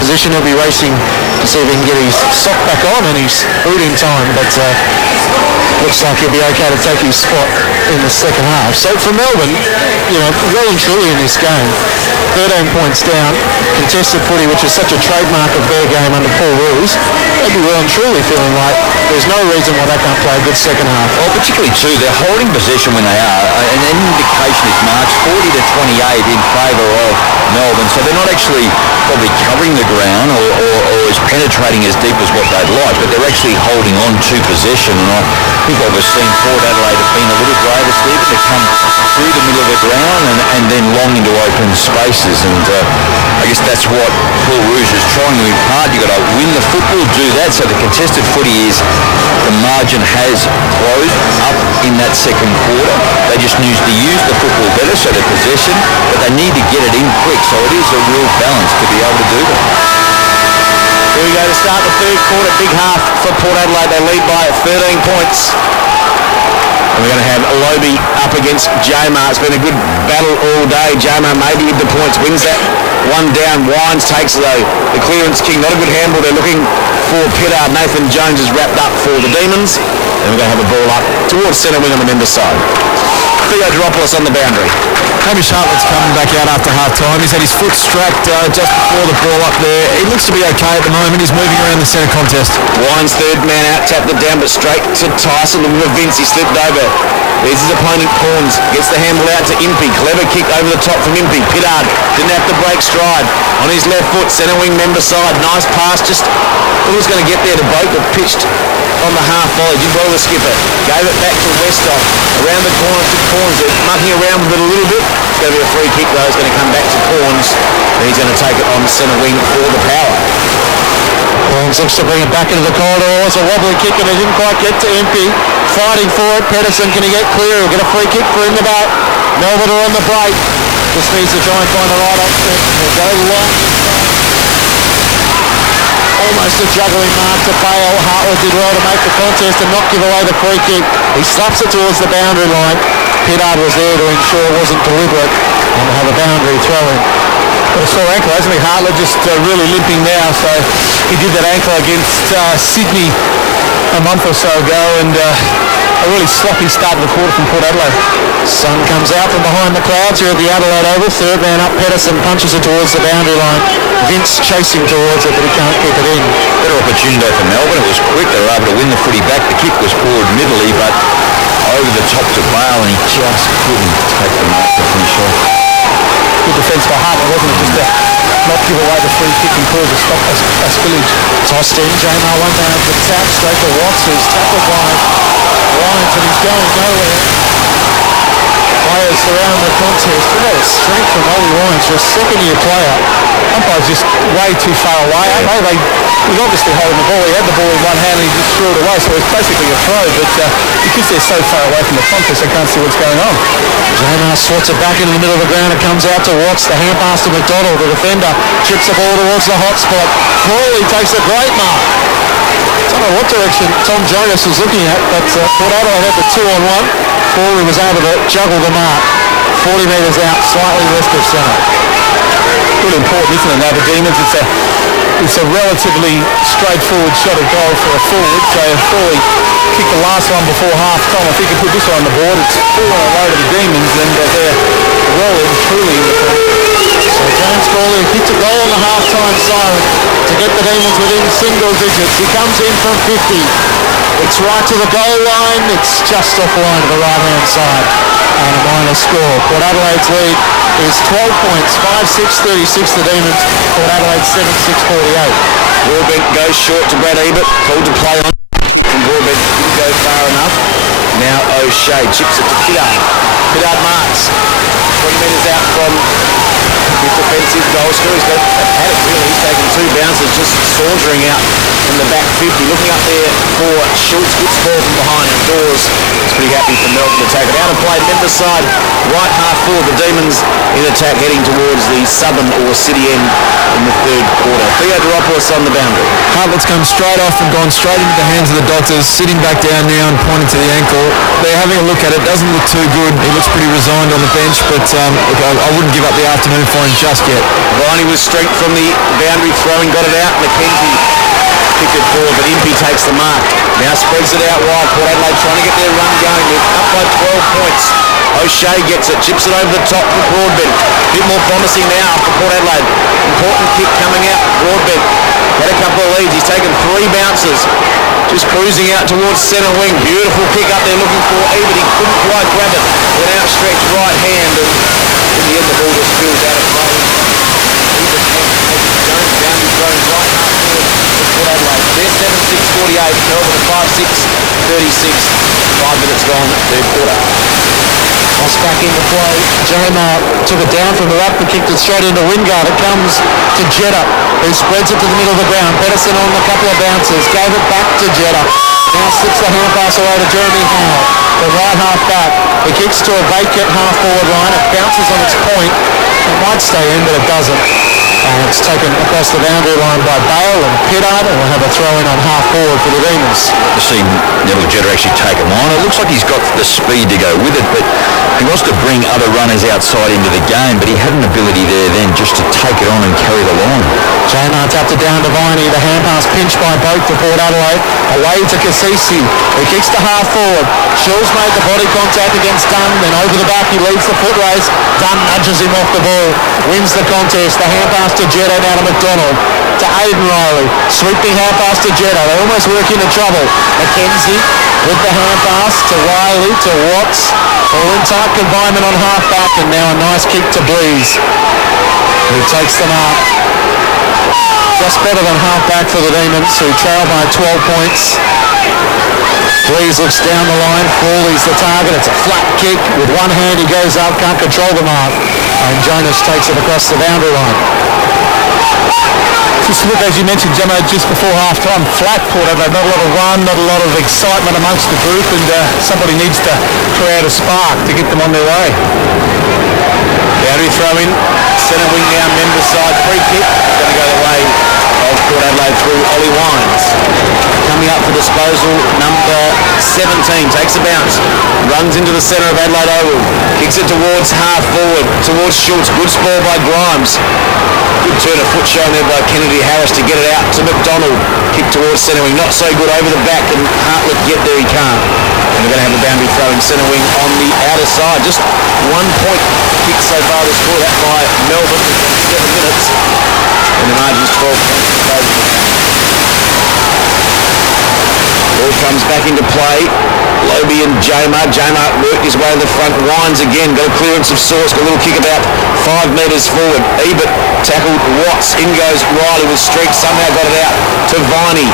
position. He'll be racing to see if he can get his sock back on and his boot in time, but looks like he'll be okay to take his spot in the second half. So for Melbourne, well and truly in this game, 13 points down, contested footy, which is such a trademark of their game under Paul Roos, they'd be well and truly feeling like there's no reason why they can't play a good second half. Well, particularly too, they're holding possession when they are, and an indication is marks 40 to 28 in favour of Melbourne, so they're not actually probably covering the ground or is penetrating as deep as what they'd like, but they're actually holding on to possession, and I think what we've seen Port Adelaide have been a little braver, Stephen, to come through the middle of the ground and then long into open spaces, and I guess that's what Paul Rouge is trying to impart. You've got to win the football, do that, so the contested footy is, the margin has closed up in that second quarter. They just need to use the football better, so the possession, but they need to get it in quick, so it is a real balance to be able to do that. Here we go to start the third quarter. Big half for Port Adelaide. They lead by 13 points. And we're going to have Alobi up against Jamar. It's been a good battle all day. Jamar maybe with the points wins that one down. Wines takes though the clearance king. Not a good handball. They're looking for Pittard. Nathan Jones is wrapped up for the Demons. And we're going to have a ball up towards centre wing on the member side. Theo Dropoulos on the boundary. Hamish Hartlett's coming back out after half-time. He's had his foot strapped just before the ball up there. He looks to be okay at the moment. He's moving around the centre contest. Wines third man out, tapped it down, but straight to Tyson. With Vince, he slipped over. There's his opponent, Corns. Gets the handball out to Impey. Clever kick over the top from Impey. Pittard didn't have to break stride. On his left foot, centre wing member side. Nice pass, just thought he was going to get there to Boat, but pitched on the half volley. Did well the skipper. Gave it back to Westhoff. Around the corner to Corns. They're mucking around with it a little bit. It's going to be a free kick though. It's going to come back to Corns. And he's going to take it on the centre wing for the power. Corns looks to bring it back into the corridor. It's a wobbly kick and it didn't quite get to Impey. Fighting for it. Pedersen, can he get clear? He'll get a free kick for him to bat. Melbourne are on the break. Just needs to try and find the right option. He'll go long. Almost a juggling mark to Bale. Hartwood did well to make the contest and not give away the free kick. He slaps it towards the boundary line. Pittard was there to ensure it wasn't deliberate and to have a boundary throw in. But a sore ankle, hasn't he? Hartlett just really limping now, so he did that ankle against Sydney a month or so ago, and a really sloppy start to the quarter from Port Adelaide. Sun comes out from behind the clouds here at the Adelaide Oval. Third man up, Pedersen punches it towards the boundary line. Vince chasing towards it, but he can't keep it in. Better opportunity for Melbourne. It was quick. They were able to win the footy back. The kick was forward middly, but over the top to Bale, and he just couldn't take the mark to finish off. Good defence by Hartwood, wasn't it? Just to not give away the free kick and cause a spillage. Tossed in, Jamar one down the tap, straight to Watts, who's tackled by Wines, and he's going nowhere. Players around the contest. Look at the strength from Ollie Wines, for a second-year player. Umpire's just way too far away. He was obviously holding the ball. He had the ball in one hand and he just threw it away, so it was basically a throw, but because they're so far away from the contest, they can't see what's going on. Jamar swats it back into the middle of the ground. It comes out to Watts. The hand pass to McDonald. The defender chips the ball towards the hot spot. Crawley takes a great mark. I don't know what direction Tom Jonas was looking at, but Port Adelaide had the 2-on-1. Crawley was able to juggle the mark. 40 metres out, slightly west of centre. Really important, isn't it? Now the Demons, it's a relatively straightforward shot of goal for a forward. So Crawley kicked the last one before half time. If he could put this one on the board, it's 4-1 away to the Demons, and they're well and truly in the front. So James Crawley kicked a goal on the half-time siren to get the Demons within single digits. He comes in from 50. It's right to the goal line. It's just off the line to the right-hand side. And a minor score. Port Adelaide's lead is 12 points, 5-6-36 the Demons. Port Adelaide 7-6-48. Broadbent goes short to Brad Ebert. Called to play on. And Broadbent didn't go far enough. Now O'Shea chips it to Pittard. Pittard marks. 20 metres out from his defensive goal scorer. He's got a paddock really. He's taken two bounces, just sauntering out from the back 50. Looking up there for Schultz. Good ball from behind and Dawes. He's pretty happy for Melbourne to take it out and play member side. Right half forward. The Demons in attack heading towards the southern or city end in the third quarter. Theodoropoulos on the boundary. Hartlett's come straight off and gone straight into the hands of the doctors, sitting back down now and pointing to the ankle. They're having a look at it. Doesn't look too good. He looks pretty resigned on the bench, but look, I wouldn't give up the afternoon for him just yet. Viney with strength from the boundary throwing, got it out. McKenzie kicked it forward, but Impey takes the mark. Now spreads it out wide. Port Adelaide trying to get their run going. They're up by 12 points. O'Shea gets it, chips it over the top for Broadbent. A bit more promising now for Port Adelaide. Important kick coming out. Broadbent had a couple of leads. He's taken 3 bounces. Just cruising out towards centre wing. Beautiful kick up there looking for E, but he couldn't quite grab it with an outstretched right hand. And in the end, the ball just spills out of play. Jones boundary thrown right half field for Port Adelaide. They're 7-6-48. Melbourne 5-6-36. 5 minutes gone, third quarter. Pass back into play. Jamar took it down from the ruck and kicked it straight into Wingard. It comes to Jetta, who spreads it to the middle of the ground. Pedersen on a couple of bounces. Gave it back to Jetta. Now slips the hand pass away to Jeremy Howe. The right half back. He kicks to a vacant half forward line. It bounces on its point. It might stay in, but it doesn't. It's taken across the boundary line by Bale and Pittard, and we'll have a throw in on half forward for the Demons. I've seen Neville Jetta actually take him on. It looks like he's got the speed to go with it, but he wants to bring other runners outside into the game, but he had an ability there then just to take it on and carry the line. Jamar tapped it down to Viney. The hand pass pinched by both for Port Adelaide. Away to Cassisi. He kicks to half forward. Shaw's made the body contact against Dunn. Then over the back he leads the foot race. Dunn nudges him off the ball. Wins the contest. The hand pass to Jetta, now to McDonald. To Aidan Riley. Sweeping hand pass to Jetta. They almost work into trouble. McKenzie with the hand pass to Riley, to Watts. All in tight confinement on half back, and now a nice kick to Blees, who takes them up. Just better than half back for the Demons, who trail by 12 points. Blees looks down the line. Frawley's the target. It's a flat kick. With one hand he goes up, can't control the mark. And Jonas takes it across the boundary line. Just look, as you mentioned, Gemma, just before half-time, flat Port Adelaide. Not a lot of run, not a lot of excitement amongst the group, and somebody needs to create a spark to get them on their way. Boundary throw in. Centre wing now, member side. Free kick. Going to go the way of Port Adelaide through Ollie Wines. Coming up for disposal, number 17. Takes a bounce. Runs into the centre of Adelaide Oval. Kicks it towards half forward. Towards Schultz. Good spoil by Grimes. Good turn of foot shown there by Kennedy Harris to get it out to McDonald. Kick towards centre wing. Not so good over the back, and Hartlett get there, he can't. And we're going to have a boundary throw in centre wing on the outer side. Just 1 point kick so far this quarter. That by Melbourne in 7 minutes. And the margin's 12 points. Ball comes back into play. Lobe and Jamar. Jamar worked his way to the front. Wines again. Got a clearance of Source. Got a little kick about 5 metres forward. Ebert tackled Watts. In goes Riley with streak. Somehow got it out to Viney.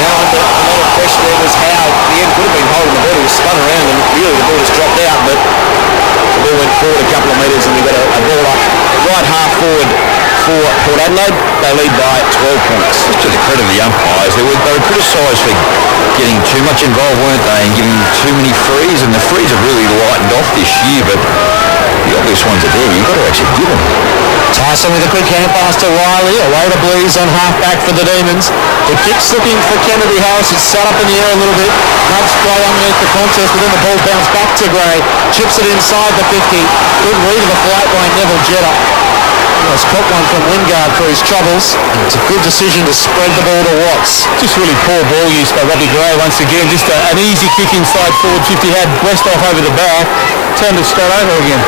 Now under a lot of pressure there was Howe. The end could have been holding the ball. He was spun around and really the ball just dropped out. But the ball went forward a couple of metres and we got a ball up right half forward for Port Adelaide. They lead by 12 points. Just to the credit of the umpires, they were criticised for getting too much involved, weren't they, and giving too many frees, and the frees have really lightened off this year, but the obvious ones are there. You've got to actually give them. Tyson with a quick hand pass to Riley. Away to Blees on half-back for the Demons. The kick's looking for Kennedy Harris. It's sat up in the air a little bit. Nudged Gray underneath the contest, but then the ball bounced back to Gray. Chips it inside the 50. Good read of the flight by Neville Jetta. He's caught one from Wingard for his troubles. It's a good decision to spread the ball to Watts. Just really poor ball use by Robbie Gray once again. Just an easy kick inside forward 50. Had Westhoff over the back. Turned it straight over again.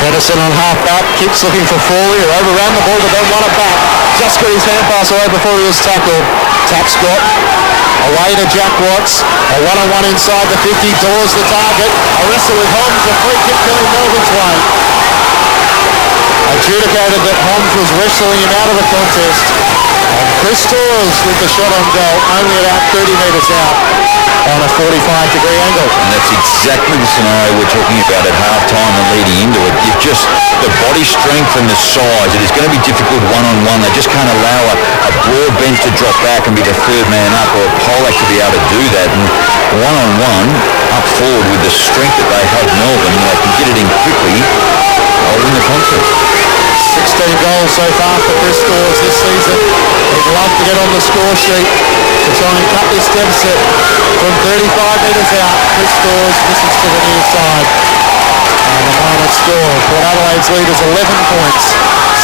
Pedersen on half-back. Kicks looking for Frawley, who overran the ball but don't want it back. Just got his hand pass away before he was tackled. Tap Scott. Away to Jack Watts. A one-on-one inside the 50. Doors the target. A wrestle with Holmes. A free kick coming Melbourne's way. Adjudicated that Holmes was wrestling him out of the contest. And Chris Torres with the shot on goal, only about 30 metres out on a 45-degree angle. And that's exactly the scenario we're talking about at half-time and leading into it. You've just the body strength and the size. It is going to be difficult one-on-one. They just can't allow a broad bench to drop back and be the third man up, or Polak to be able to do that. And one-on-one, up forward with the strength that they have Melbourne, they can get it in quickly. I'll win the contest. 16 goals so far for Chris Torres this season. on the score sheet to try and cut this deficit from 35 metres out. Chris Dawes misses to the near side. And the moment score. Port Adelaide's lead is 11 points.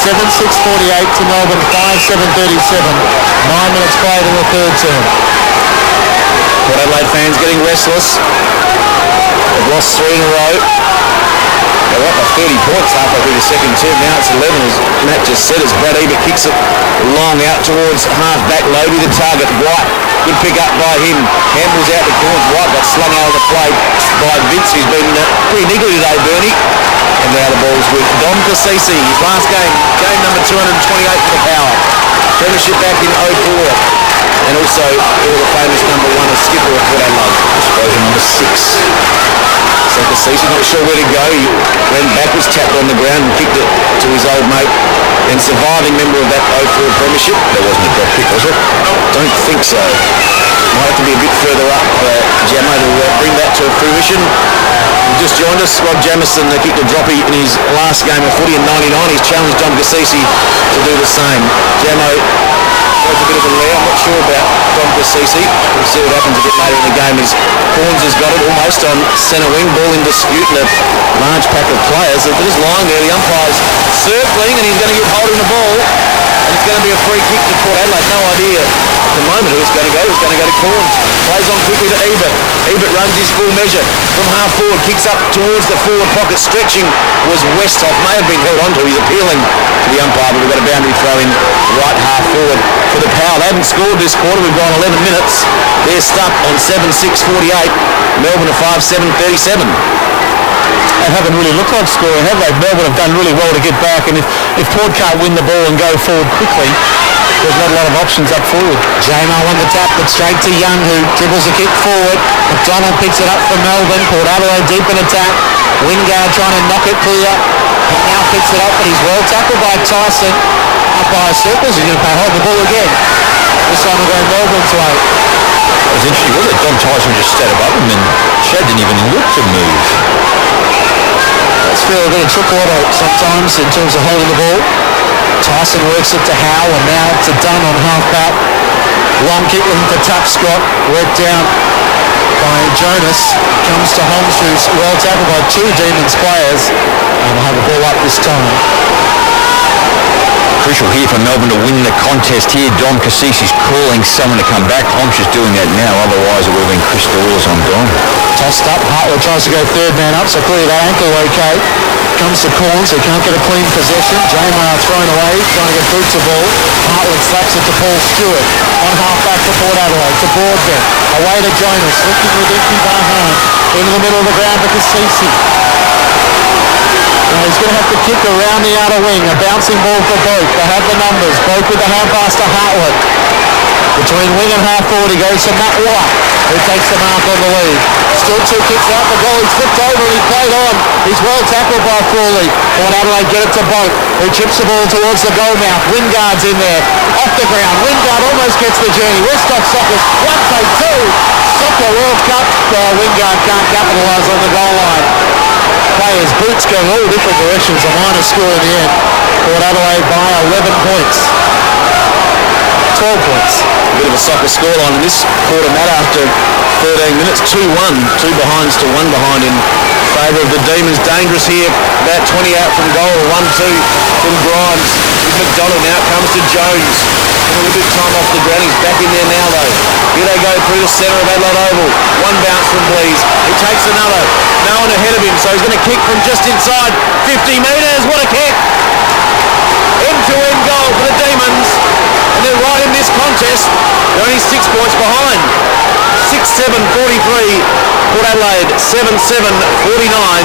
7:6:48 to Melbourne, 5:7:37. 9 minutes played in the third term. Port Adelaide fans getting restless. They've lost 3 in a row. They're up by 30 points halfway through the second term. Now it's 11, as Matt just said, as Brad Ebert kicks it long out towards half-back Lobey, the target. White, good pick up by him. Handballs out to Corns. White got slung out of the plate by Vince, who's been pretty niggly today, Bernie. And now the ball's with Dom Cassisi. His last game, game number 228 for the Power. Premiership back in 04. And also, the famous number 1 as skipper of Port Adelaide. Exposure number 6. So Cassisi not sure where to go. He ran backwards, tapped on the ground and kicked it to his old mate and surviving member of that 04 premiership. That wasn't a drop kick, was it? Don't think so. Might have to be a bit further up, Jammo, to bring that to fruition. Just joined us, Rob Jamison kicked a droppy in his last game of footy in 99. He's challenged Dom Cassisi to do the same. Jammo, a bit of a lair. I'm not sure about Dom Cassisi. We'll see what happens a bit later in the game as Corns has got it almost on centre wing, ball in dispute and a large pack of players. They're just lying there, the umpire's circling and he's going to get hold of the ball and it's going to be a free kick to Port Adelaide. No idea at the moment who it's going to go. It's going to go to Corns. Plays on quickly to Ebert. Ebert runs his full measure from half forward, kicks up towards the forward pocket. Stretching was Westhoff. May have been held onto. He's appealing to the umpire, but we've got a boundary throw in right half forward for the Power. They haven't scored this quarter. We've gone 11 minutes. They're stuck on 7:6:48. Melbourne are 5:7:37. They haven't really looked like scoring, have they? Melbourne have done really well to get back, and if Port can't win the ball and go forward quickly, there's not a lot of options up forward. Jamo on the tap, but straight to Young, who dribbles a kick forward. McDonald picks it up for Melbourne. Port Adelaide deep in attack. Wingard trying to knock it clear. He now picks it up, but he's well tackled by Tyson. Umpire circles, he's going to hold the ball again. This time we're going Melbourne's way. It was interesting, wasn't it? Dom Tyson just stayed above him and Shad didn't even look to move. Let's feel a bit of trick order sometimes in terms of holding the ball. Tyson works it to Howe and now to Dunn on half-back. Long kick looking for Tapscott, worked down by Jonas. Comes to Holmes, who's well tackled by 2 Demons players, and will have a ball up this time. Crucial here for Melbourne to win the contest here. Dom Cassisi's calling someone to come back. Holmes is doing that now, otherwise it would have been Chris Dawes on Dom. Tossed up, Hartwood tries to go third man up, so clearly that ankle okay. Comes to Corns, he can't get a clean possession. Jamar thrown away, trying to get boots the ball. Hartwood slacks it to Paul Stewart. On half-back to Port Adelaide, to Broadbent. Away to Jonas, looking with Impey Barhan. Into the middle of the ground for Cassisi. He's going to have to kick around the outer wing. A bouncing ball for Boak. They have the numbers. Boak with the hand pass to Hartwood. Between wing and half forward, he goes to Matt White, who takes the mark on the lead. Still 2 kicks out the goal. He's flipped over and he played on. He's well tackled by Frawley. Port Adelaide get it to Boak, who chips the ball towards the goal mouth. Wingard's in there. Off the ground. Wingard almost gets the journey. Westhoff Soccer's 1-2. Soccer World Cup. Wingard can't capitalise on the goal line. Players' boots going all different directions. A minor score in the end. Port Adelaide by 11 points. 12 points. A bit of a soccer scoreline in this quarter, Matt, after 13 minutes. 2-1. 2 behinds to 1 behind in favour of the Demons. Dangerous here. About 20 out from goal. 1-2 from Grimes. With McDonald now comes to Jones. A little bit of time off the ground. He's back in there now, though. Here they go through the centre of Adelaide Oval. 1 bounce from Blease. He takes another. No one ahead of him, so he's going to kick from just inside 50 metres. What a kick! End-to-end goal for the Demons. And they're right in this contest. They're only 6 points behind. 6-7-43. Port Adelaide 7-7-49.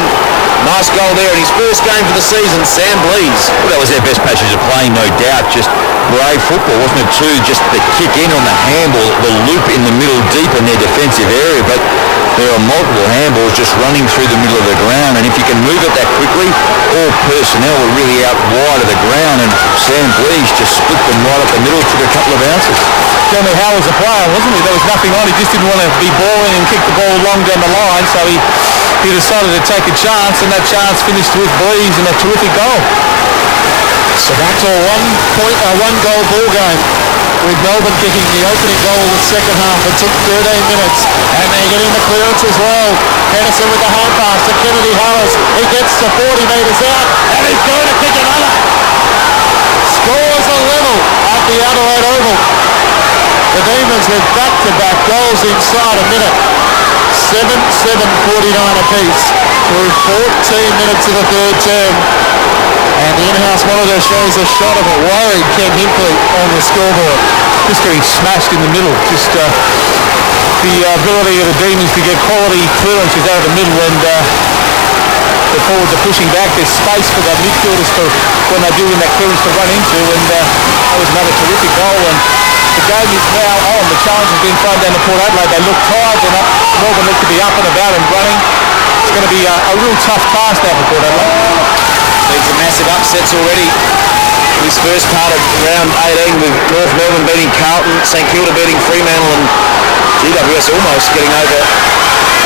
Nice goal there in his first game for the season, Sam Blease. Well, that was their best passage of play, no doubt. Just brave football, wasn't it, too? Just the kick in on the handball, the loop in the middle deep in their defensive area. But there are multiple handballs just running through the middle of the ground, and if you can move it that quickly, all personnel were really out wide of the ground, and Sam Blease just split them right up the middle, took a couple of bounces. Jeremy Howe was a player, wasn't he? There was nothing on. He just didn't want to be balling and kick the ball long down the line, so he decided to take a chance, and that chance finished with Blease and a terrific goal. So back to a 1 goal ball game. with Melbourne kicking the opening goal of the second half. It took 13 minutes, and they're getting the clearance as well. Henderson with the hand pass to Kennedy Harris. He gets to 40 metres out, and he's going to kick another. Scores a level at the Adelaide Oval. The Demons with back-to-back goals inside a minute. 7:49 apiece through 14 minutes of the third term. And the in-house monitor shows a shot of a worried Ken Hinkley on the scoreboard. Just getting smashed in the middle. Just the ability of the Demons to get quality clearances out of the middle, and the forwards are pushing back. There's space for the midfielders to, when they do win that clearance, to run into, and that was another terrific goal. And the game is now on. The challenge has been thrown down to Port Adelaide. They look tired. Melbourne need to be up and about and running. It's going to be a real tough task now for Port Adelaide. Leads to massive upsets already. This first part of round 18 with North Melbourne beating Carlton, St Kilda beating Fremantle, and GWS almost getting over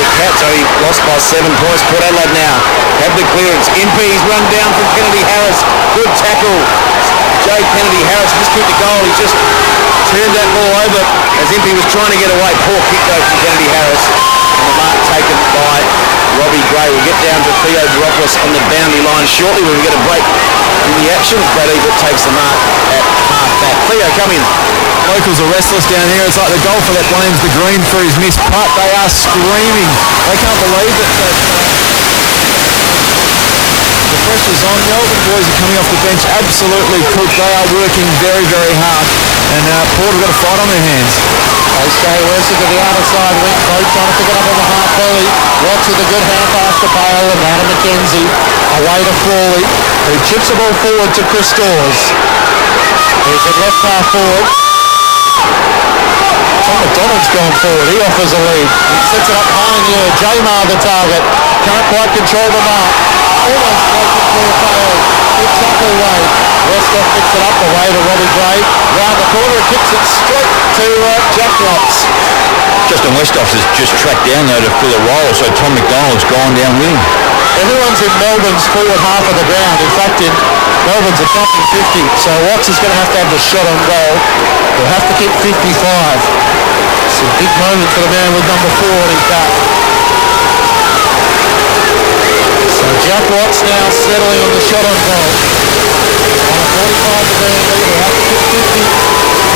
the Cats. Only lost by 7 points. Port Adelaide now have the clearance. Impey's run down from Kennedy Harris. Good tackle. Jay Kennedy Harris just kicked the goal. He just turned that ball over as Impey was trying to get away. Poor kick though from Kennedy Harris. And the mark taken by Robbie Gray. We'll get down to Theo Dropoulos on the boundary line shortly. We'll get a break in the action. Brad Ebert takes the mark at half-back. Theo, come in. Locals are restless down here. It's like the golfer that blames the green for his missed putt. They are screaming. They can't believe it. The pressure's on. Melbourne boys are coming off the bench absolutely cooked. They are working very, very hard. And Port have got a fight on their hands. They stay Wilson to the outer side wing. Both trying to pick it up on the half volley. Watts with a good hand pass to Bale and Adam McKenzie. Away to Frawley, who chips the ball forward to Chris Dawes. There's a left half forward. Tom McDonald's gone forward. He offers a lead. He sets it up high in the air. Jamar the target. Can't quite control the mark. Almost broken through a fail. Good tackle away. Westhoff picks it up away to Robbie Gray. Round the corner, kicks it straight to Jack Watts. Justin Westhoff has just tracked down though to fill a role, so Tom McDonald's gone down with him. Everyone's in Melbourne's forward half of the ground. In fact, in Melbourne's attacking 50, so Watts is going to have the shot on goal. He'll have to keep 55. It's a big moment for the man with number 4 on his back. So Jack Watts now settling on the shot on goal. On a 45-degree lead, he'll have to keep 50.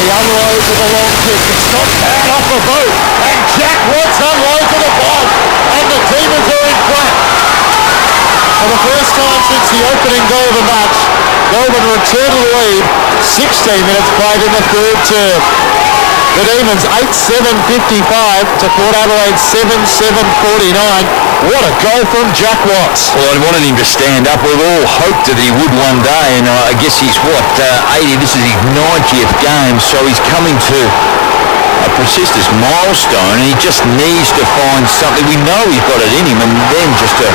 He unloads with a long kick. It's not bad off the boot. And Jack Watts unloads with a bomb. And the Demons are in front. For the first time since the opening goal of the match, Melbourne return to the lead. 16 minutes played in the third term. The Demons 8-7-55 to Port Adelaide 7-7-49. What a goal from Jack Watts. Well, I wanted him to stand up. We've all hoped that he would one day, and I guess he's 80. This is his 90th game, so he's coming to a persistent milestone, and he just needs to find something. We know he's got it in him, and then just a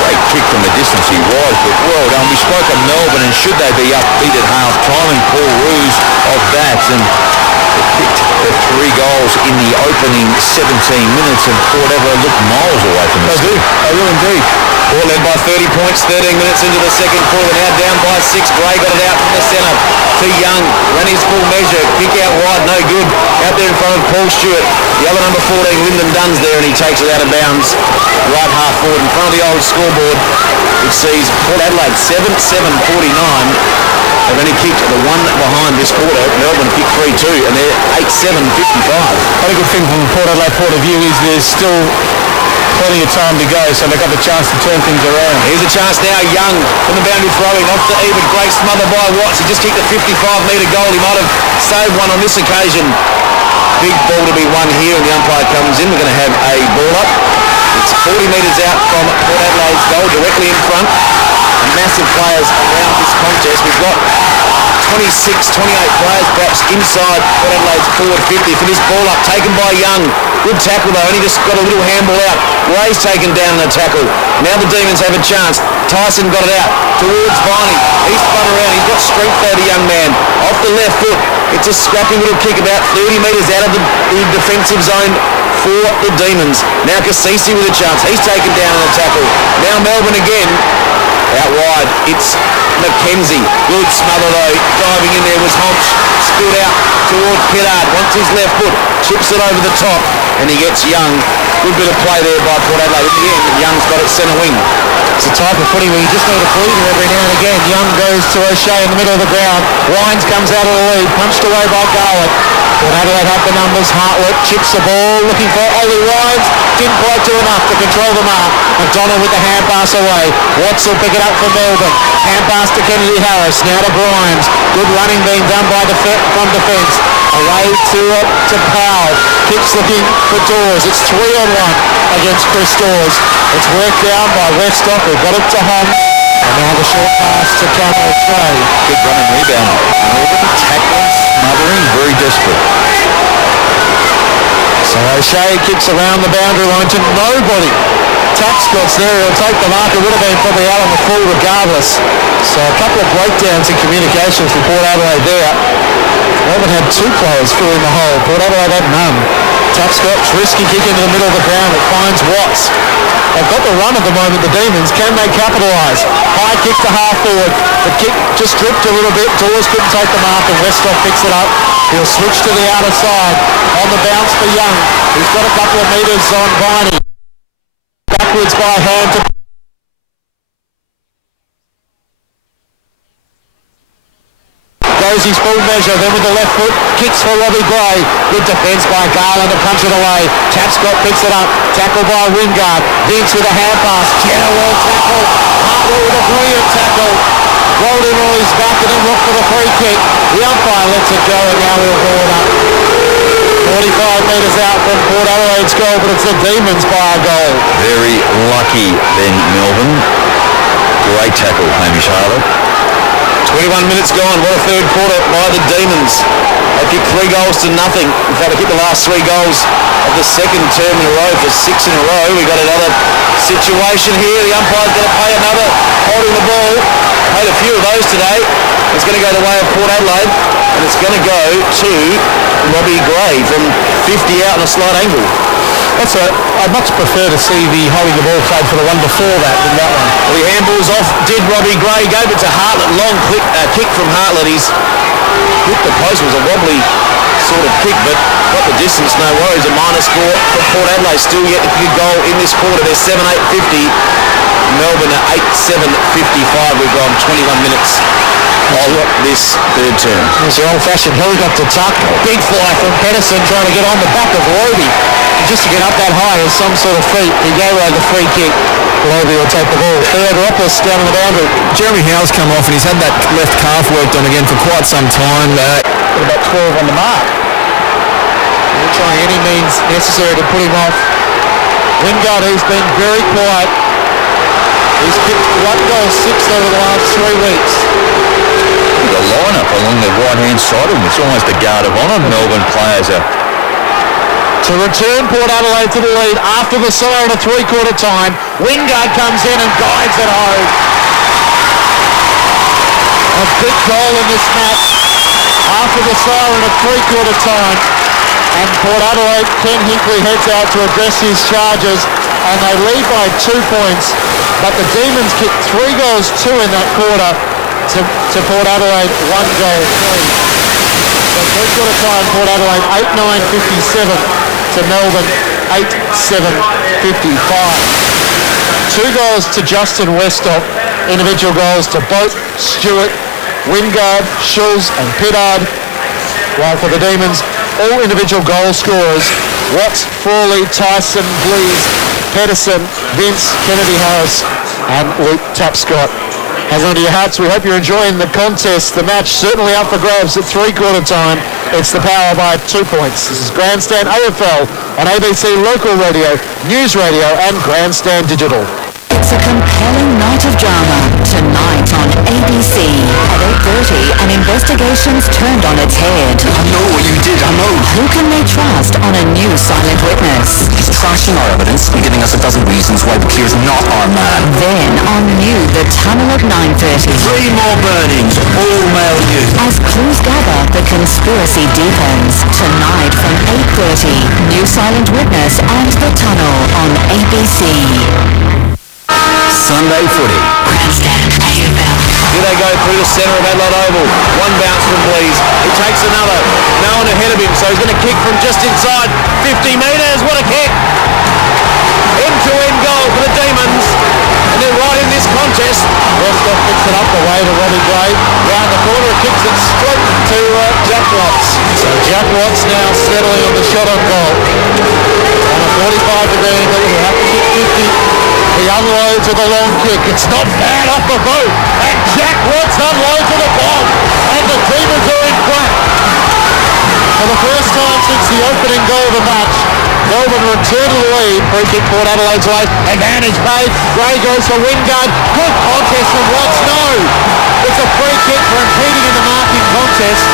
great kick from the distance he was, but well done. We spoke of Melbourne, and should they be upbeat at half-time, and Paul Roos of that, and they kicked the 3 goals in the opening 17 minutes, and Port Adelaide looked miles away from this. They will indeed. Port led by 30 points, 13 minutes into the second quarter, now down by 6. Gray got it out from the centre to Young, ran his full measure, kick out wide, no good, out there in front of Paul Stewart. The other number 14, Lyndon Dunn's there, and he takes it out of bounds, right half forward in front of the old scoreboard, which sees Port Adelaide 7-7-49. They've only kicked the one behind this quarter. Melbourne kicked 3-2, and they're 8-7-55. A good thing from the Port Adelaide point of view is there's still plenty of time to go, so they've got the chance to turn things around. Here's a chance now. Young from the boundary throwing off to Eben. Great smother by Watts. He just kicked a 55-metre goal. He might have saved one on this occasion. Big ball to be won here, and the umpire comes in. We're going to have a ball up. It's 40 metres out from Port Adelaide's goal, directly in front. Massive players around this contest. We've got 26, 28 players perhaps inside Port Adelaide's forward 50 for this ball up taken by Young. Good tackle though, and he just got a little handball out. Gray's taken down in the tackle. Now the Demons have a chance. Tyson got it out towards Viney. He's spun around. He's got strength there, the young man. Off the left foot. It's a scrappy little kick about 30 metres out of the defensive zone for the Demons. Now Cassisi with a chance. He's taken down in the tackle. Now Melbourne again. Out wide, it's McKenzie. Good smother though. Diving in there was Honch. Spilled out toward Pittard. Wants his left foot. Chips it over the top. And he gets Young. Good bit of play there by Port Adelaide. In the end, Young's got it centre wing. It's a type of footy where you just need a breather every now and again. Young goes to O'Shea in the middle of the ground. Wines comes out of the lead. Punched away by Garlick. Port Adelaide have the numbers. Haarcourt chips the ball. Looking for Ollie Wines. Didn't quite do enough to control the mark. McDonald with the hand pass away. Watts will pick it up for Melbourne. Hand pass to Kennedy Harris. Now to Grimes. Good running being done by from defence. Away to Powell. Kicks looking for Dawes. It's 3-on-1 against Chris Dawes. It's worked down by Westhoff. We've got it to Hong. And now the short pass to Cam O'Shea. Good running rebound. Melbourne tackling, smothering, very desperate. So O'Shea kicks around the boundary line to nobody. Tapscott's there. He'll take the mark. It would have been probably out on the full regardless. So a couple of breakdowns in communication for Port Adelaide there. Melbourne had two players filling the hole. Port Adelaide had none. Tapscott's risky kick into the middle of the ground. It finds Watts. They've got the run at the moment, the Demons. Can they capitalise? High kick to half forward. The kick just dripped a little bit. Dawes couldn't take the mark and Westhoff picks it up. He'll switch to the outer side. On the bounce for Young. He's got a couple of metres on Viney. Backwards by hand to goes his full measure, then with the left foot, kicks for Robbie Gray. Good defence by Garland to punch it away. Tapscott picks it up, tackled by Wingard. Vince with a hand pass, Jenner well tackled. Hartwell with a brilliant tackle. Rolled in on his back and then looked for the free kick. The umpire lets it go and now we'll ball it up. 45 metres out from Port Adelaide's goal, but it's the Demons by a goal. Very lucky then, Melbourne. Great tackle, Hamish Harlett. 21 minutes gone. What a third quarter by the Demons. They kicked 3 goals to nothing. In fact, they kicked the last 3 goals of the second term in a row for 6 in a row. We got another situation here. The umpire's going to pay another holding the ball. Paid a few of those today. It's going to go the way of Port Adelaide, and it's going to go to Robbie Gray from 50 out on a slight angle. I'd much prefer to see the holding the ball played for the one before that than that one. Well, the handball's off. Did Robbie Gray. Gave it to Hartlett. Long kick from Hartlett. He's hit the post. It was a wobbly sort of kick, but got the distance. No worries. A -4 for Port Adelaide. Still yet to kick a goal in this quarter. They're 7-8-50. Melbourne at 8-7-55. We've gone 21 minutes of this third term. It's the old-fashioned helicopter tuck. Big fly from Pedersen trying to get on the back of Roby. Just to get up that high is some sort of feat. He gave away the free kick. Roby will take the ball. Theodoropoulos down on the boundary. Jeremy Howe's come off and he's had that left calf worked on again for quite some time. About 12 on the mark. They're trying any means necessary to put him off. Wingard, who's been very quiet. He's kicked 1 goal 6 over the last 3 weeks. The line-up along the right-hand side of him, it's almost a guard of honour. Melbourne players are... To return Port Adelaide to the lead after the siren of 3/4 time. Wingard comes in and guides it home. A big goal in this match after the siren of 3/4 time. And Port Adelaide, Ken Hinkley heads out to address his charges and they lead by 2 points. But the Demons kicked 3 goals 2 in that quarter to Port Adelaide 1 goal 3. So 3/4 time Port Adelaide 8-9-57 to Melbourne 8-7-55. 2 goals to Justin Westhoff, individual goals to Boat, Stewart, Wingard, Schulz and Pittard. While for the Demons, all individual goal scorers, Watts, Frawley, Tyson, Blees, Pedersen, Vince, Kennedy Harris and Luke Tapscott. Has on to your hearts. We hope you're enjoying the contest. The match certainly up for grabs at 3/4 time. It's the Power by 2 points. This is Grandstand AFL on ABC Local Radio, News Radio and Grandstand Digital. It's a compelling night of drama tonight on ABC. At 8:30, an investigation's turned on its head. I know what you did, I know. Who can they trust on a new silent witness? He's trashing our evidence and giving us a dozen reasons why Bakir's not our man. Then on New, the Tunnel at 9:30. 3 more burnings, all male youth. As clues gather, the conspiracy deepens. Tonight from 8:30, New Silent Witness and the Tunnel on ABC. Sunday footy. Grandstand AFL. Here they go through the centre of Adelaide Oval. One bounce from Blease. He takes another. No one ahead of him, so he's going to kick from just inside 50 metres. What a kick! End-to-end goal for the Demons. And they're right in this contest. Westcott picks it up away to Robbie Gray. Round the corner, kicks it straight to Jack Watts. So Jack Watts now settling on the shot on goal. On a 45-degree angle, he'll have to kick 50. He unloads with a long kick. It's not bad off the boot. And Jack Watts unloads with a bomb. And the Demons are in front. For the first time since the opening goal of the match, Melbourne return to the lead. Free kick Port Adelaide's way. Advantage made. Gray goes for Wingard. Good contest from Watts. No. It's a free kick for impeding in the marking contest.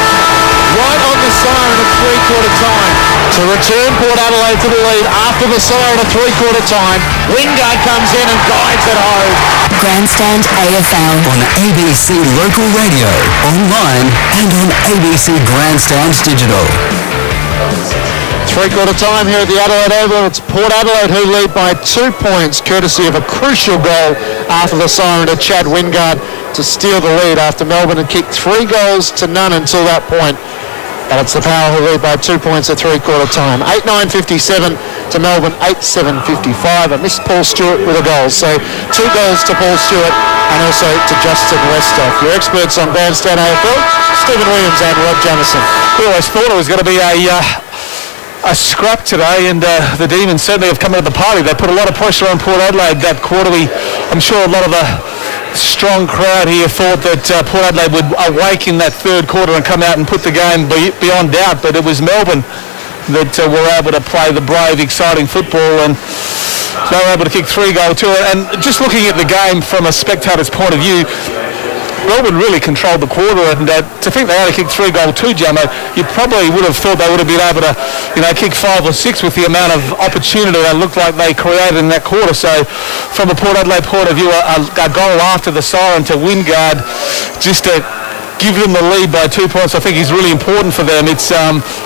Right on the siren at three-quarter time. To return Port Adelaide to the lead after the siren at three-quarter time. Wingard comes in and guides it home. Grandstand AFL. On ABC Local Radio, online and on ABC Grandstand Digital. Three-quarter time here at the Adelaide Oval. It's Port Adelaide who lead by 2 points, courtesy of a crucial goal after the siren to Chad Wingard to steal the lead after Melbourne had kicked 3 goals to none until that point. But it's the Power who lead by 2 points at three-quarter time. 8-9-57 to Melbourne, 8-7-55. I missed Paul Stewart with a goal. So 2 goals to Paul Stewart and also to Justin Westhoff. Your experts on Grandstand AFL, Stephen Williams and Rob Jamieson. We always thought it was going to be a scrap today, and the Demons certainly have come into the party. They put a lot of pressure on Port Adelaide that quarter. I'm sure a lot of the strong crowd here thought that Port Adelaide would awake in that third quarter and come out and put the game beyond doubt, but it was Melbourne that were able to play the brave, exciting football, and they were able to kick 3 goals to it. And just looking at the game from a spectator's point of view, Melbourne really controlled the quarter, and to think they only kicked 3 goals to Jamo, you probably would have thought they would have been able to, kick 5 or 6 with the amount of opportunity that looked like they created in that quarter. So, from a Port Adelaide point of view, a goal after the siren to Wingard, just to give them the lead by 2 points, I think is really important for them. It's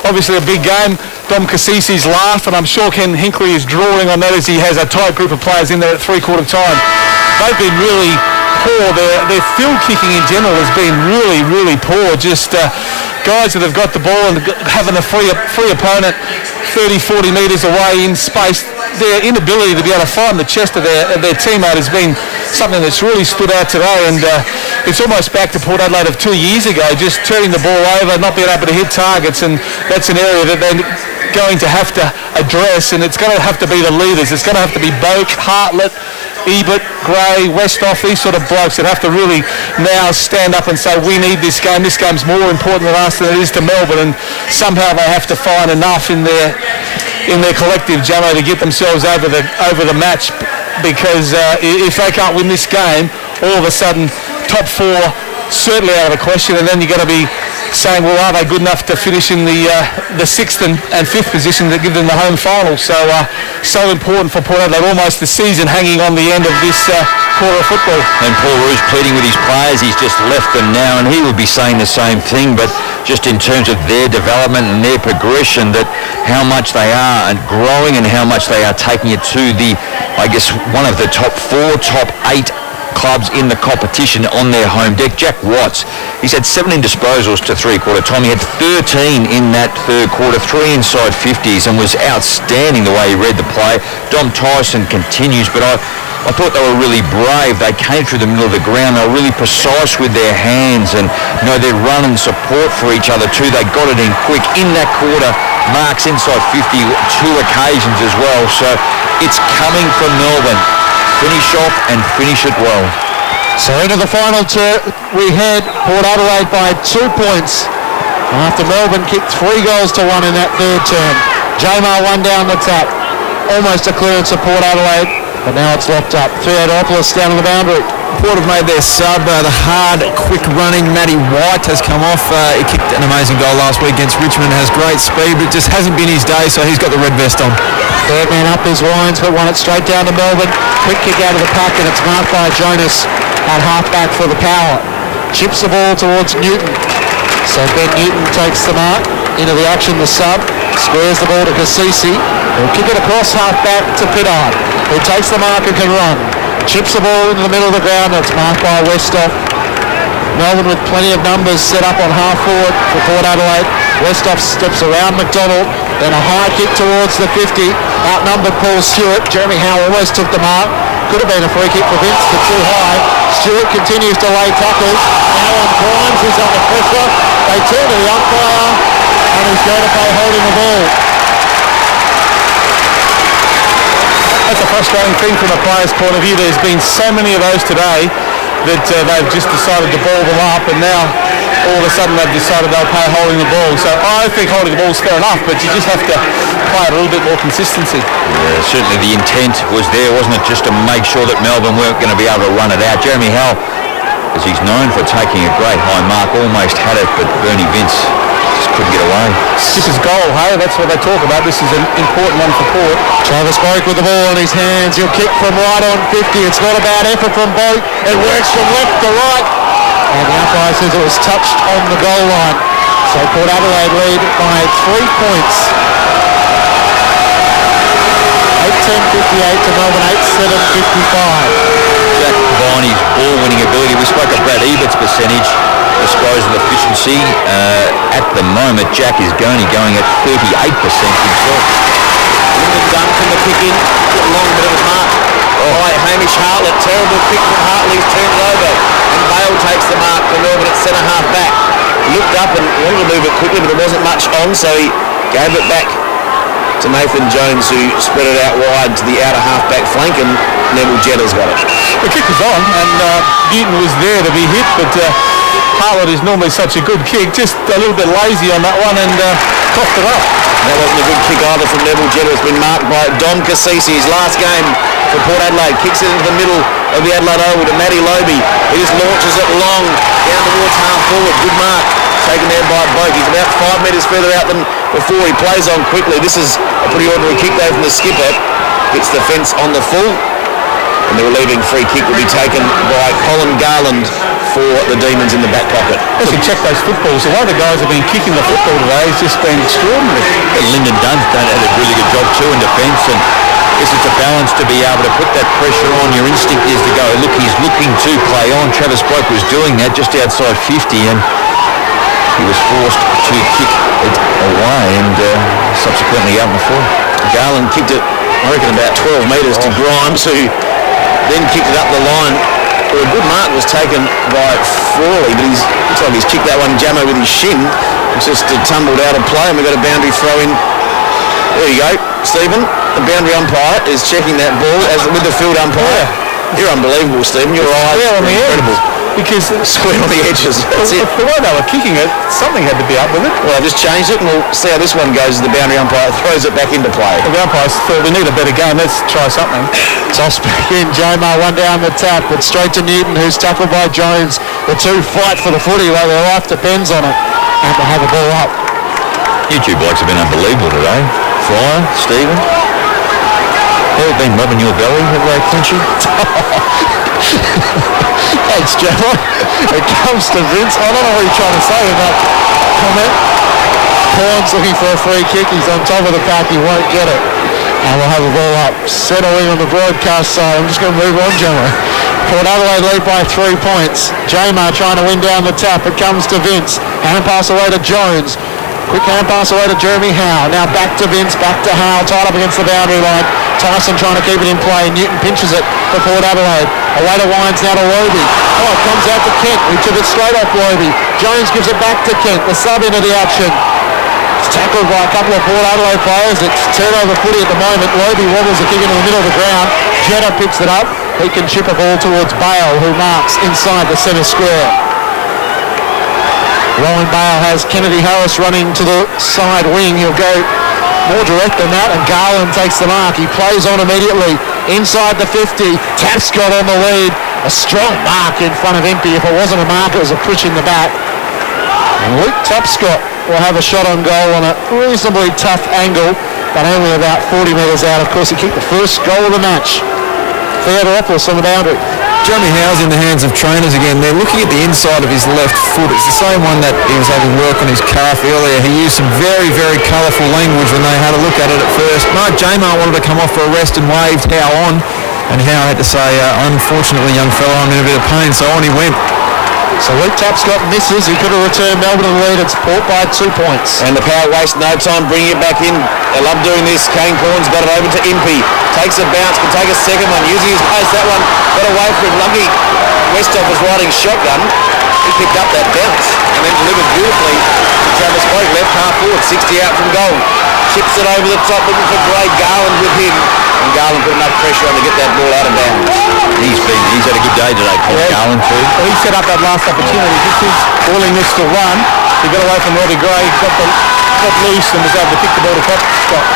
obviously a big game. Dom Cassisi's last, and I'm sure Ken Hinkley is drawing on that as he has a tight group of players in there at three-quarter time. They've been really poor. Their field kicking in general has been really, really poor. Just guys that have got the ball and having a free opponent 30, 40 metres away in space. Their inability to be able to find the chest of their teammate has been something that's really stood out today, and it's almost back to Port Adelaide of 2 years ago, just turning the ball over, not being able to hit targets, and that's an area that they're going to have to address, and it's going to have to be the leaders. It's going to have to be Boak, Hartlett, Ebert, Gray, Westhoff, these sort of blokes that have to really now stand up and say, we need this game. This game's more important to us than it is to Melbourne, and somehow they have to find enough in their collective, Jamo, to get themselves over the match, because if they can't win this game, all of a sudden top 4 certainly out of the question, and then you're going to be saying, well, are they good enough to finish in the 6th and 5th position that give them the home final? So important for Port Adelaide, almost the season hanging on the end of this quarter of football. And Paul Rouge pleading with his players, he's just left them now, and he would be saying the same thing, but just in terms of their development and their progression, that how much they are and growing and how much they are taking it to one of the top 4, top 8 clubs in the competition on their home deck. Jack Watts, he's had 17 disposals to three-quarter time. He had 13 in that third quarter, 3 inside 50s, and was outstanding the way he read the play. Dom Tyson continues, but I thought they were really brave. They came through the middle of the ground. They were really precise with their hands, and their run and support for each other too. They got it in quick in that quarter. Marks inside 50, 2 occasions as well. So it's coming from Melbourne. Finish off and finish it well. So into the final we head. Port Adelaide by 2 points after Melbourne kicked 3 goals to 1 in that third term. Jamar one down the tap. Almost a clearance of Port Adelaide, but now it's locked up. Theodoropoulos down on the boundary. Port have made their sub. The hard, quick running Matty White has come off. He kicked an amazing goal last week against Richmond. Has great speed, but just hasn't been his day, so he's got the red vest on. Third man up is Wines, but won it straight down to Melbourne. Quick kick out of the pack, and it's marked by Jonas at half-back for the Power. Chips the ball towards Newton. So Ben Newton takes the mark into the action, the sub. Squares the ball to Cassisi. He'll kick it across half-back to Pittard, who takes the mark and can run. Chips the ball into the middle of the ground. It's marked by Westhoff. Melbourne with plenty of numbers set up on half forward for Port Adelaide. Westhoff steps around McDonald, then a high kick towards the 50. Outnumbered Paul Stewart. Jeremy Howe almost took the mark. Could have been a free kick for Vince, but too high. Stewart continues to lay tackles. Now on Grimes, who's under pressure. They turn to the umpire, and he's going to play holding the ball. That's a frustrating thing from a player's point of view. There's been so many of those today that they've just decided to ball them up, and now all of a sudden they've decided they'll play holding the ball. So I think holding the ball is fair enough, but you just have to play it a little bit more consistency. Yeah, certainly the intent was there, wasn't it, just to make sure that Melbourne weren't going to be able to run it out. Jeremy Howe, as he's known for taking a great high mark, almost had it, but Bernie Vince just couldn't get away. This is goal, hey? That's what they talk about. This is an important one for Port. Travis Boak with the ball in his hands. He'll kick from right on 50. It's not a bad effort from Boak. It works from left to right. And the umpire says it was touched on the goal line. So Port Adelaide lead by 3 points. 8-10-58 to Melbourne 8-7-55. Jack Viney's ball-winning ability. We spoke of Brad Ebert's percentage, disposal efficiency. At the moment, Jack is going at 38% himself. Lyndon Dunn from the kick in. Got a long bit of a mark. Right, Hamish Hartlett. Terrible kick from Hartley's turned it over. And Bale takes the mark for Melbourne at centre half back. Looked up and wanted to move it quickly, but there wasn't much on, so he gave it back to Nathan Jones, who spread it out wide to the outer half-back flank, and Neville Jedd's got it. The kick was on, and Newton was there to be hit, but Hartlett is normally such a good kick, just a little bit lazy on that one, and coughed it up. That wasn't a good kick either from Neville Jedd. It's been marked by Dom Cassisi, his last game for Port Adelaide. Kicks it into the middle of the Adelaide Oval to Matty Lobe. He just launches it long down towards half forward. Good mark. Taken there by Boak. He's about 5 metres further out than before. He plays on quickly. This is a pretty ordinary kick though from the skipper. Hits the fence on the full. And the relieving free kick will be taken by Colin Garland for the Demons in the back pocket. Let's check those footballs. The way the guys have been kicking the football today has just been extraordinary. And Lyndon Dunn's done a really good job too in defence, and I guess it's a balance to be able to put that pressure on. Your instinct is to go, look, he's looking to play on. Travis Boak was doing that just outside 50, and he was forced to kick it away and subsequently out in the floor. Garland kicked it, I reckon, about 12 metres to Grimes, who then kicked it up the line. Well, a good mark was taken by Frawley, but looks like he's kicked that one jammer with his shin. It's just tumbled out of play, and we've got a boundary throw in. There you go, Stephen. The boundary umpire is checking that ball with the field umpire. You're unbelievable, Stephen. Your eyes are incredible. Because square on the edges. That's it. The way they were kicking it, something had to be up with it. Well, I just changed it, and we'll see how this one goes as the boundary umpire throws it back into play. The umpires thought we need a better game. Let's try something. Toss back in. Jomar one down the tap, but straight to Newton, who's tackled by Jones. The two fight for the footy like their life depends on it, and to have a ball up. You two blokes have been unbelievable today. Fryer, Stephen. They've been rubbing your belly, have they, Clinchy? Thanks, Gemma. It comes to Vince. I don't know what you're trying to say with that comment. Corn's looking for a free kick. He's on top of the pack. He won't get it. And we'll have a ball up. Settling on the broadcast side. I'm just going to move on, Gemma. Port Adelaide lead by 3 points. Jamar trying to win down the tap. It comes to Vince. Hand pass away to Jones. Quick hand pass away to Jeremy Howe. Now back to Vince, back to Howe, tied up against the boundary line. Tyson trying to keep it in play. Newton pinches it for Port Adelaide. Away to Wines, now to Lobe. Oh, it comes out to Kent, who took it straight off Lobe. Jones gives it back to Kent, the sub into the action. It's tackled by a couple of Port Adelaide players. It's turnover footy at the moment. Lobe wobbles the kick into the middle of the ground. Jetta picks it up. He can chip a ball towards Bale, who marks inside the centre square. Rowan Bale has Kennedy Harris running to the side wing. He'll go more direct than that, and Garland takes the mark. He plays on immediately inside the 50. Tapscott on the lead. A strong mark in front of Impey. If it wasn't a mark, it was a push in the back. And Luke Tapscott will have a shot on goal on a reasonably tough angle, but only about 40 metres out. Of course, he kicked the first goal of the match. Theodoropoulos on the boundary. Jeremy Howe's in the hands of trainers again. They're looking at the inside of his left foot. It's the same one that he was having work on his calf earlier. He used some very, very colourful language when they had a look at it at first. Mark Jamar wanted to come off for a rest and waved Howe on. And Howe had to say, unfortunately, young fella, I'm in a bit of pain, so on he went. So Luke Tapscott misses. He could have returned Melbourne to the lead. It's Port by 2 points. And the Power waste no time bringing it back in. They love doing this. Kane Corns got it over to Impey. Takes a bounce, can take a second one. Using his pace, that one got away from him. Lucky Westhoff was riding shotgun. He picked up that bounce and then delivered beautifully to Travis Boak. Left half forward, 60 out from goal. Chips it over the top, looking for Gray. Garland with him. And Garland put enough pressure on to get that ball out of bounds. He's had a good day today, Garland too. Well, he set up that last opportunity. Just his willingness to run. He got away from Robbie Gray, got loose and was able to kick the ball to Scott.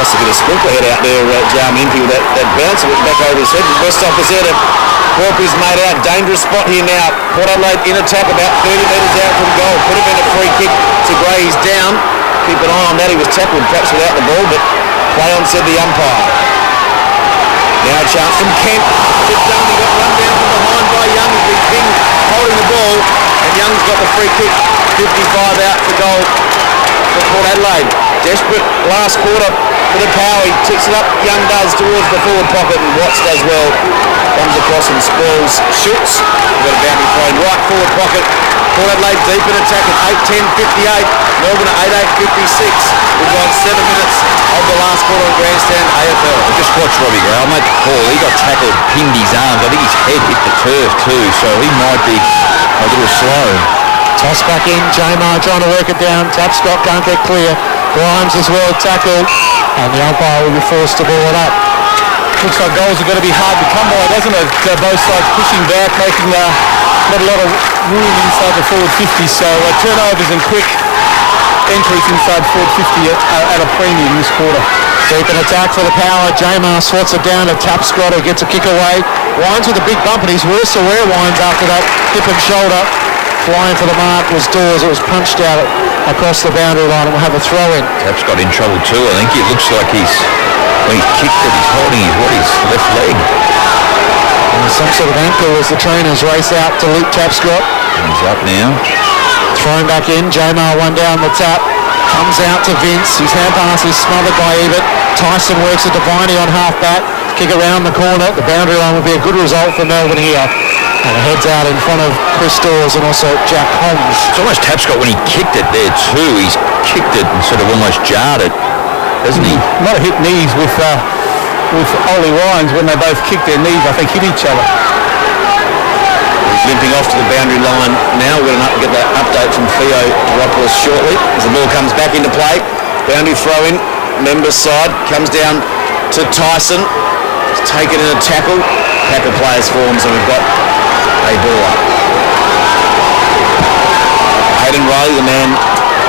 Must have been a sprinkler head out there, Jarm Impey, with that bounce. It went back over his head. Westhoff is there to help his mate out. Dangerous spot here now. Port Adelaide in attack about 30 metres out from goal. Could have been a free kick to Gray. He's down. Keep an eye on that. He was tackled perhaps without the ball, but play on, said the umpire. Now a chance from Kent. He got run down from behind by Young. He's been King holding the ball, and Young's got the free kick. 55 out for goal for Port Adelaide. Desperate last quarter for the Power. He ticks it up. Young does towards the forward pocket, and Watts does well. Comes across and spoils Schultz. We've got a boundary thrown right forward pocket. Port Adelaide deep in attack at 8:10:58. Melbourne at 8:56. We've gone 7 minutes of the last quarter on Grandstand AFL. Just watch Robbie Gray. I'll make the call. He got tackled, pinned his arms. I think his head hit the turf too, so he might be a little slow. Toss back in. Jamar trying to work it down. Tapscott can't get clear. Grimes as well tackled, and the umpire will be forced to ball it up. Looks like goals are going to be hard to come by, doesn't it? Both sides pushing back, making not a lot of room inside the forward 50, so turnovers and quick entries inside forward 50 at a premium this quarter. Deep in attack for the Power. Jamar swats it down to Tapscott, who gets a kick away. Wines with a big bump, and he's worse aware Wines after that hip and shoulder. Flying for the mark was Dawes. It was punched out across the boundary line, and we'll have a throw in. Tap's got in trouble too. I think it looks like when he's kicked it, he's holding his left leg. And some sort of ankle as the trainers race out to Luke Tapscott. And he's up now. Thrown back in. Jamar one down the tap. Comes out to Vince. His hand pass is smothered by Ebert. Tyson works at Deviney on half-back. Kick around the corner. The boundary line will be a good result for Melbourne here. And it heads out in front of Chris Dawes and also Jack Holmes. It's almost Tapscott when he kicked it there too. He's kicked it and sort of almost jarred it, hasn't he? Might have hit knees with Ollie Wines when they both kicked their knees. I think hit each other. He's limping off to the boundary line now. We're going to get that update from Theo Ropolis shortly as the ball comes back into play. Boundary throw in. Members side comes down to Tyson. He's taken in a tackle. Pack of players forms, and we've got a ball up. Hayden Riley, the man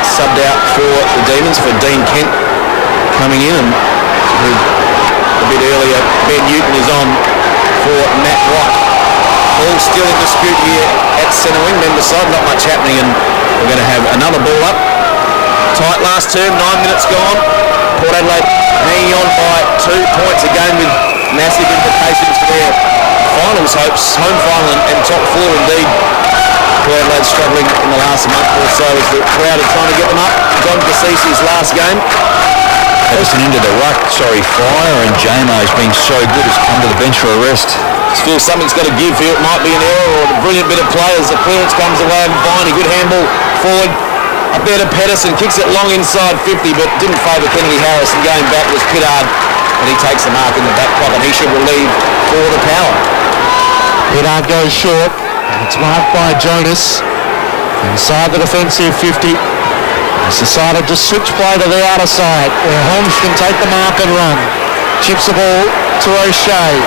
subbed out for the Demons, for Dean Kent coming in, and a bit earlier Ben Newton is on for Matt White. Ball still in dispute here at centre wing. Member side, not much happening, and we're going to have another ball up. Tight last term, 9 minutes gone. Port Adelaide hanging on by 2 points, again with massive implications for their finals hopes, home final and top four indeed. Port Adelaide struggling in the last month or so as the crowd are trying to get them up. John Cassisi's last game. Edison into the ruck, Fire, and Jamo's been so good has come to the bench for a rest. Just feels something's got to give here. It might be an error or a brilliant bit of play as the clearance comes away and Viney, good handball forward. Up there to Pedersen, kicks it long inside 50, but didn't favour Kennedy Harris, and going back was Pittard, and he takes the mark in the back pocket. He should relieve for the Power. Pittard goes short, and it's marked by Jonas inside the defensive 50. He's decided to switch play to the outer side, where Holmes can take the mark and run. Chips the ball to O'Shea.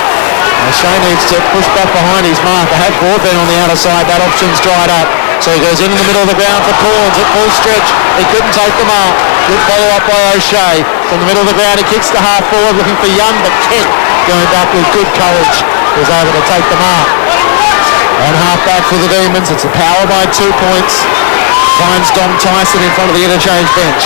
O'Shea needs to push back behind his mark. I had Broadbent on the outer side. That option's dried up. So he goes in the middle of the ground for Corns at full stretch. He couldn't take the mark. Good follow-up by O'Shea. From the middle of the ground, he kicks the half forward looking for Young, but Kent going back with good courage was able to take the mark. On half-back for the Demons. It's a Power by 2 points. Finds Dom Tyson in front of the interchange bench.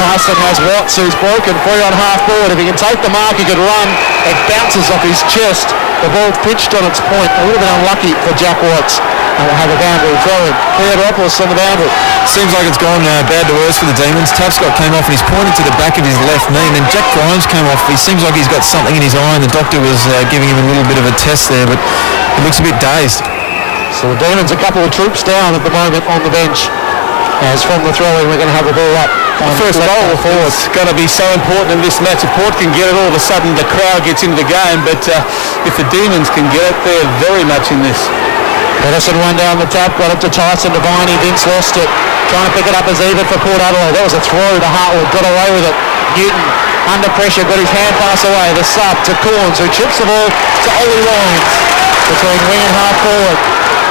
Tyson has Watts, who's broken free on half-forward. If he can take the mark, he could run. It bounces off his chest. The ball pitched on its point. A little bit unlucky for Jack Watts. And we'll have a boundary throw in. Theodoropoulos on the boundary. Seems like it's gone bad to worse for the Demons. Tapscott came off and he's pointed to the back of his left knee, and then Jack Grimes came off. He seems like he's got something in his eye, and the doctor was giving him a little bit of a test there, but he looks a bit dazed. So the Demons a couple of troops down at the moment on the bench. As from the throw-in, we're going to have the ball up. First goal is going to be so important in this match. If Port can get it, all of a sudden the crowd gets into the game. But if the Demons can get it, they're very much in this. Pedersen won down the tap, got it to Tyson Devine. Vince lost it. Trying to pick it up as even for Port Adelaide. That was a throw to Hartwood. Got away with it. Newton under pressure, got his hand pass away. The sub to Corns, who chips the ball to Ollie Wines. Between wing and half forward.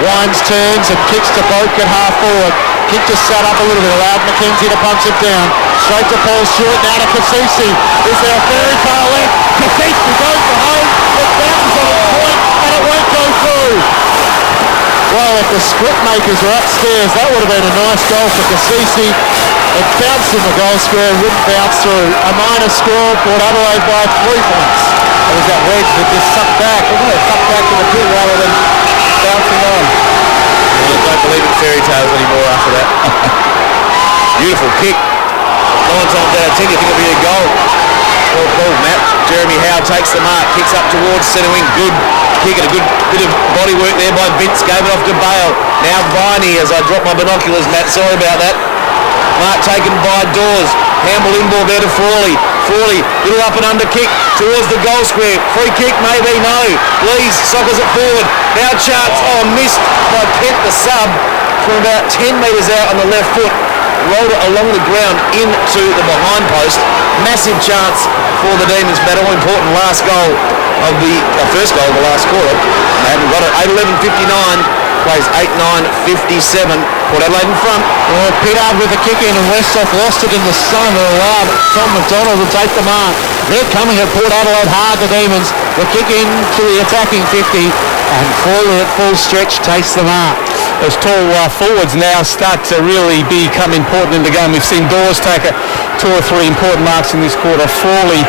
Wines turns and kicks to Boak at half forward. Kick just sat up a little bit, allowed McKenzie to punch it down. Straight to Paul Stewart, now to Kasisi. Is there a fairy tale left? Kasisi goes for home. It bounces on its point and it won't go through. Well, if the split makers were upstairs, that would have been a nice goal for Kasisi. It bounced in the goal square, wouldn't bounce through. A minor score, Port Adelaide by 3 points. It was that wedge that just sucked back, wasn't it? Sucked back to the pit rather than bouncing on. I don't believe in fairy tales anymore after that. Beautiful kick. 9 times out of 10 you think it'll be a goal. Well called, Matt. Jeremy Howe takes the mark, kicks up towards centre wing. Good kick and a good bit of body work there by Vince. Gave it off to Bale. Now Viney as I drop my binoculars, Matt. Sorry about that. Mark taken by Dawes. Handball in ball there to Frawley. Frawley, little up and under kick towards the goal square. Free kick, maybe, no. Lees sockers it forward. Now chance, missed by Kent, the sub, from about 10 metres out on the left foot. Rolled it along the ground into the behind post. Massive chance for the Demons, but all important last goal of the first goal of the last quarter. They haven't got it. 8-11-59. Plays 8-9-57. Port Adelaide in front. Well, Pittard with the kick in and Westhoff lost it in the sun and allowed Tom McDonald to take the mark. They're coming at Port Adelaide hard, the Demons. The kick in to the attacking 50 and Frawley at full stretch takes the mark. Those tall forwards now start to really become important in the game. We've seen Dawes take 2 or 3 important marks in this quarter. Frawley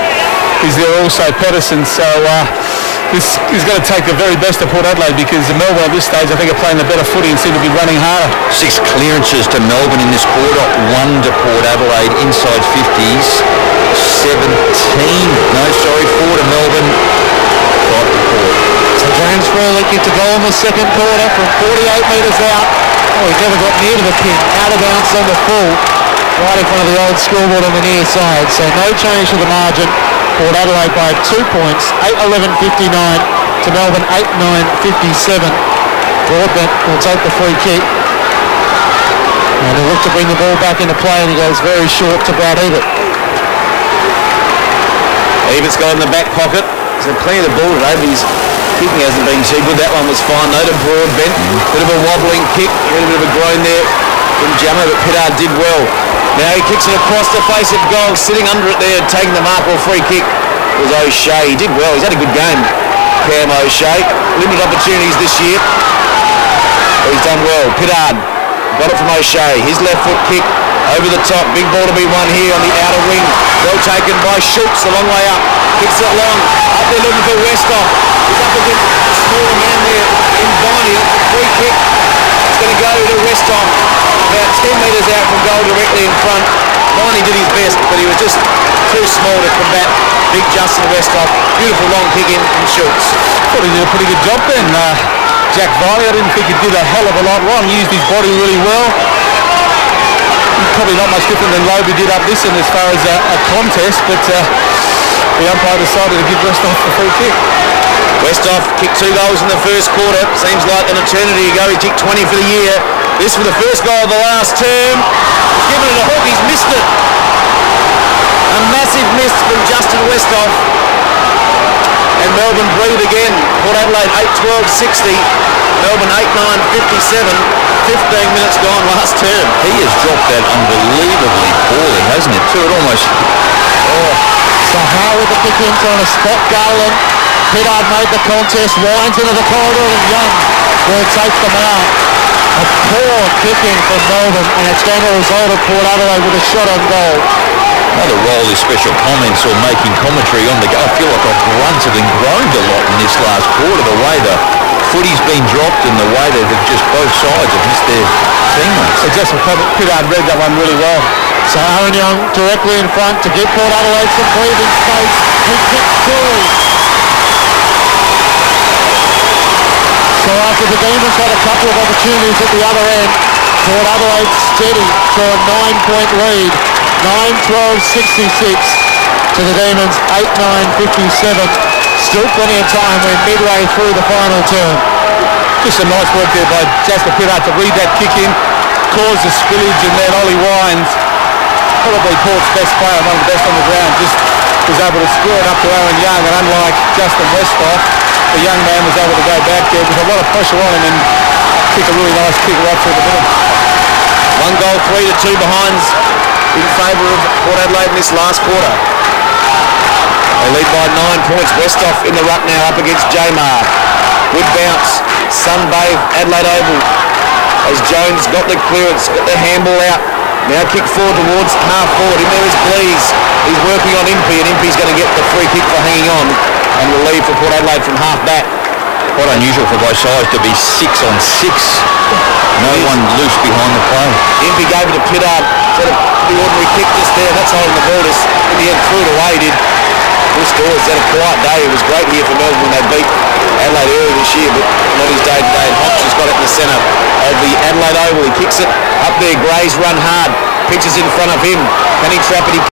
is there also, Pedersen. So this is going to take the very best of Port Adelaide because Melbourne at this stage I think are playing the better footy and seem to be running harder. 6 clearances to Melbourne in this quarter, 1 to Port Adelaide inside 50s. 4 to Melbourne, 5 to Port. So James Frawley kicked a goal in the second quarter from 48 metres out. He never got near to the pin. Out of bounds on the full, right in front of the old scoreboard on the near side. So no change to the margin. Port Adelaide by 2 points, 8-11-59 to Melbourne 8-9-57. Broadbent will take the free kick. And he'll look to bring the ball back into play and he goes very short to Brad Ebert. Ebert's got in the back pocket. He's had plenty of the ball today, but his kicking hasn't been too good. That one was fine though to Broadbent. Bit of a wobbling kick, a little bit of a groan there from Jammer, but Pittard did well. Now he kicks it across the face of goal, sitting under it there, taking the mark or free kick was O'Shea. He did well, he's had a good game, Cam O'Shea. Limited opportunities this year, but he's done well. Pittard got it from O'Shea, his left foot kick over the top, big ball to be won here on the outer wing. Well taken by Schultz, a long way up, kicks it long, up there looking for Westhoff. He's up against the smaller man there in Viney, free kick. It's going to go to Westhoff. About 10 metres out from goal directly in front. Viney did his best, but he was just too small to combat big Justin Westhoff. Beautiful long kick in from Schultz. Thought he did a pretty good job then. Jack Viney, I didn't think he did a hell of a lot wrong. He used his body really well. Probably not much different than Lobe did up this end as far as a contest, but the umpire decided to give Westhoff the free kick. Westhoff kicked 2 goals in the first quarter. Seems like an eternity ago. He kicked 20 for the year. This for the first goal of the last term. He's given it a hook. He's missed it. A massive miss from Justin Westhoff. And Melbourne breathe again. Port Adelaide 8-12-60. Melbourne 8-9-57. 15 minutes gone last term. He has dropped that unbelievably poorly, hasn't it? Too, it almost... So Howe with the kick in, trying to spot Garland. Pittard made the contest, winds into the corridor and Young will take them out. A poor kicking from Melbourne and it's going to result of Port Adelaide with a shot on goal. Another role is special comments or making commentary on the go. I feel like I've grunted and groaned a lot in this last quarter, the way the footy's been dropped and the way that just both sides have missed their teammates. So Justin Pittard read that one really well. So Aaron Young directly in front to give Port Adelaide some breathing space. He kicks through. So after the Demons had a couple of opportunities at the other end, Port Adelaide steady to a 9-point lead. 9-12-66 to the Demons, 8-9-57. Still plenty of time. We're midway through the final term. Just a nice work there by Jasper Pittard to read that kick in, cause the spillage, and then Ollie Wines, probably Port's best player, one of the best on the ground, just was able to score it up to Aaron Young, and unlike Justin Westhoff, the young man was able to go back there with a lot of pressure on him and kick a really nice kick right through the middle. 1 goal, 3-2 behinds in favour of Port Adelaide in this last quarter. They lead by 9 points. Westhoff in the ruck now up against Jamar. Good bounce. Sunbathe, Adelaide Oval. As Jones got the clearance, got the handball out. Now kick forward towards half forward. In there is Blees. He's working on Impey, and Impey's going to get the free kick for hanging on and relieve for Port Adelaide from half back. Quite unusual for both sides to be 6 on 6. No one loose behind the play. Impey gave it to Pittard. Sort of the ordinary kick just there. That's holding the ball. Just in the end threw it away. He did. Full scores. Had a quiet day. It was great here for Melbourne when they beat Adelaide earlier this year, but not his day-to-day. Hodge has got it in the centre of the Adelaide Oval. He kicks it up there. Gray's run hard. Pitches in front of him. Can he trap it?